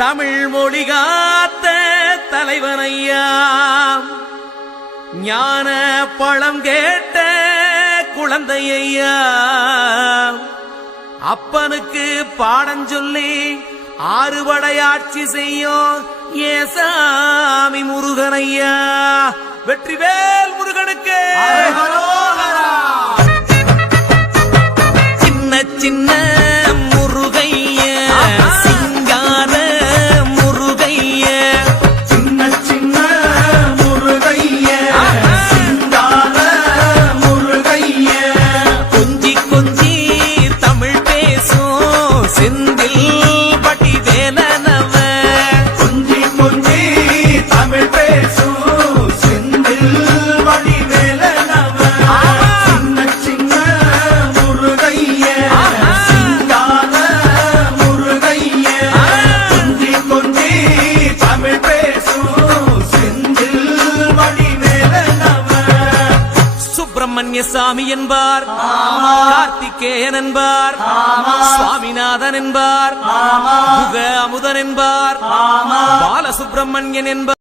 தமிழ் மொழி காத்த தலைவனையா, ஞான பழம் கேட்ட குழந்தையா, அப்பனுக்கு பாடம் சொல்லி ஆறுபடையாட்சி செய்யும் ஏசாமி முருகனையா. வெற்றிவேல் முருகனுக்கு சின்ன சின்ன முருகையா, சிங்கார முருகையா, சின்ன சின்ன முருகையா, சிங்கார முருகையா, கொஞ்சி கொஞ்சி தமிழ் பேசும் செந்தில் பட்டி வேலனவ, கொஞ்சி கொஞ்சி தமிழ் பேசும் செந்தில் வடி வேலனவ. சின்ன சின்ன முருகையா, சிங்கார முருகையா, கொஞ்சி கொஞ்சி தமிழ் பேசும் செந்தில் வடி வேலனவ. சுப்பிரமணிய சாமி என்பார், கார்த்திகேயன் என்பார், சுவாமிநாதன் என்பார், முக அமுதன் என்பார், பாலசுப்பிரமணியன் என்பார்.